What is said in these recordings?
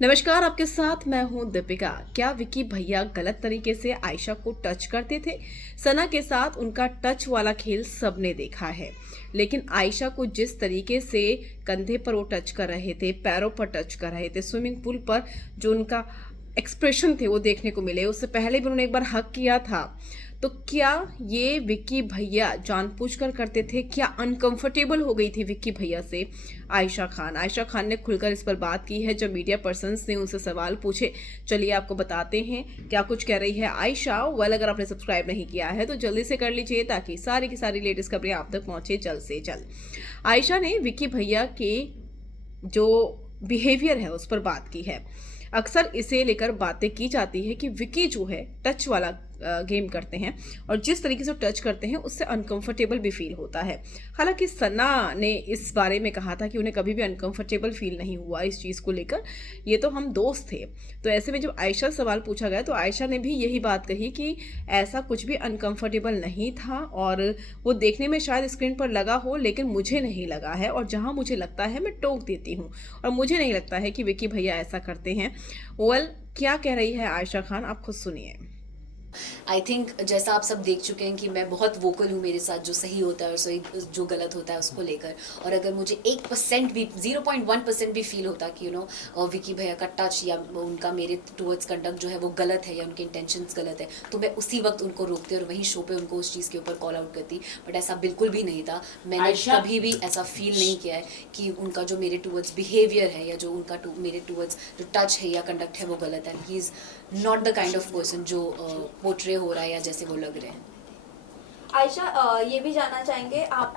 नमस्कार, आपके साथ मैं हूं दीपिका। क्या विकी भैया गलत तरीके से आयशा को टच करते थे? सना के साथ उनका टच वाला खेल सबने देखा है, लेकिन आयशा को जिस तरीके से कंधे पर वो टच कर रहे थे, पैरों पर टच कर रहे थे, स्विमिंग पूल पर जो उनका एक्सप्रेशन थे वो देखने को मिले। उससे पहले भी उन्होंने एक बार हक किया था। तो क्या ये विक्की भैया जानबूझकर करते थे? क्या अनकंफर्टेबल हो गई थी विक्की भैया से आयशा खान ने खुलकर इस पर बात की है जब मीडिया पर्सन्स ने उनसे सवाल पूछे। चलिए आपको बताते हैं क्या कुछ कह रही है आयशा। अगर आपने सब्सक्राइब नहीं किया है तो जल्दी से कर लीजिए ताकि सारी की सारी लेटेस्ट खबरें आप तक पहुंचे जल्द से जल्द। आयशा ने विक्की भैया के जो बिहेवियर है उस पर बात की है। अक्सर इसे लेकर बातें की जाती है कि विकी जो है टच वाला गेम करते हैं और जिस तरीके से टच करते हैं उससे अनकंफर्टेबल भी फील होता है। हालांकि सना ने इस बारे में कहा था कि उन्हें कभी भी अनकंफर्टेबल फील नहीं हुआ इस चीज़ को लेकर, ये तो हम दोस्त थे। तो ऐसे में जब आयशा सवाल पूछा गया तो आयशा ने भी यही बात कही कि ऐसा कुछ भी अनकंफर्टेबल नहीं था और वो देखने में शायद स्क्रीन पर लगा हो लेकिन मुझे नहीं लगा है, और जहाँ मुझे लगता है मैं टोक देती हूँ और मुझे नहीं लगता है कि विकी भैया ऐसा करते हैं। क्या कह रही है आयशा खान, आप खुद सुनिए। आई थिंक जैसा आप सब देख चुके हैं कि मैं बहुत वोकल हूँ मेरे साथ जो सही होता है और सही जो गलत होता है उसको लेकर। और अगर मुझे 1% भी 0.1% भी फील होता कि विकी भैया का टच या उनका मेरे टुवर्ड्स कंडक्ट जो है वो गलत है या उनके इंटेंशंस गलत है, तो मैं उसी वक्त उनको रोकती और वहीं शो पे उनको उस चीज़ के ऊपर कॉल आउट करती। बट ऐसा बिल्कुल भी नहीं था। मैंने कभी भी ऐसा फील नहीं किया है कि उनका जो मेरे टुवर्ड्स बिहेवियर है या जो उनका मेरे टुवर्ड्स जो टच है या कंडक्ट है वो गलत है। He is not the kind of person जो पोर्ट्रे हो रहा है या जैसे वो लग रहे हैं। आयशा, ये भी जानना चाहेंगे आप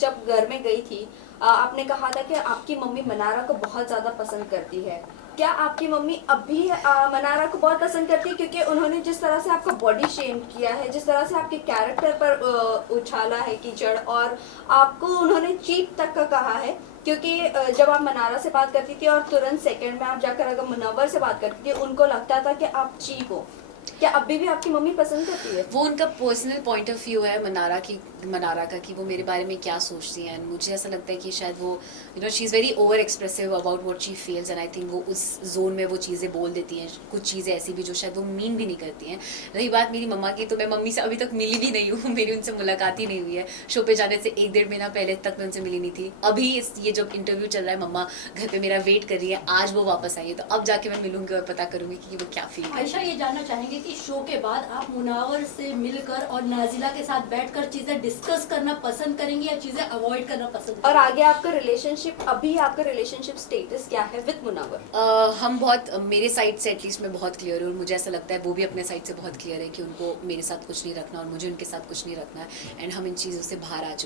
जब घर में गई थी, आपने कहा था कि आपकी मम्मी मनारा को बहुत ज़्यादा पसंद करती है। क्या आपकी मम्मी अब भी मनारा को बहुत पसंद करती है? क्योंकि उन्होंने जिस तरह से आपका बॉडी शेम किया है, जिस तरह से आपके कैरेक्टर पर उछाला है कीचड़, और आपको उन्होंने चीप तक का कहा है। क्योंकि जब आप मनारा से बात करती थी और तुरंत सेकंड में आप जाकर अगर मुनव्वर से बात करती थी, उनको लगता था कि आप चीप हो। क्या अभी भी आपकी मम्मी पसंद करती है? वो उनका पर्सनल पॉइंट ऑफ व्यू है मनारा का कि वो मेरे बारे में क्या सोचती हैं। मुझे ऐसा लगता है कि शायद वो she is very over expressive about what she feels and I think वो उस जोन में वो चीज़ें बोल देती हैं, कुछ चीज़ें ऐसी भी जो शायद वो मीन भी नहीं करती हैं। रही बात मेरी मम्मा की, तो मैं मम्मी से अभी तक मिली भी नहीं हूँ। मेरी उनसे मुलाकात ही नहीं हुई है। शो पे जाने से 1-1.5 महीना पहले तक मैं उनसे मिली नहीं थी। अभी ये जो इंटरव्यू चल रहा है, मम्मा घर पे मेरा वेट कर रही है, आज वो वापस आई है, तो अब जाके मैं मिलूंगी और पता करूंगी कि वो क्या फील है। आयशा, ये जानना चाहेंगे कि शो के बाद आप मुनावर से मिलकर और नाजिला के साथ बैठकर चीजें डिस्कस करना पसंद करेंगे या चीजें अवॉइड करना पसंद करेंगे? और आगे आपका रिलेशनशिप स्टेटस क्या है विद मुनव्वर? हम बहुत, मेरे साइड से एटलीस्ट मैं बहुत क्लियर हूँ और मुझे ऐसा लगता है वो भी अपने साइड से बहुत क्लियर है कि उनको मेरे साथ कुछ नहीं रखना और मुझे उनके साथ कुछ नहीं रखना है। एंड हम इन चीज़ों से बाहर आ चुके हैं।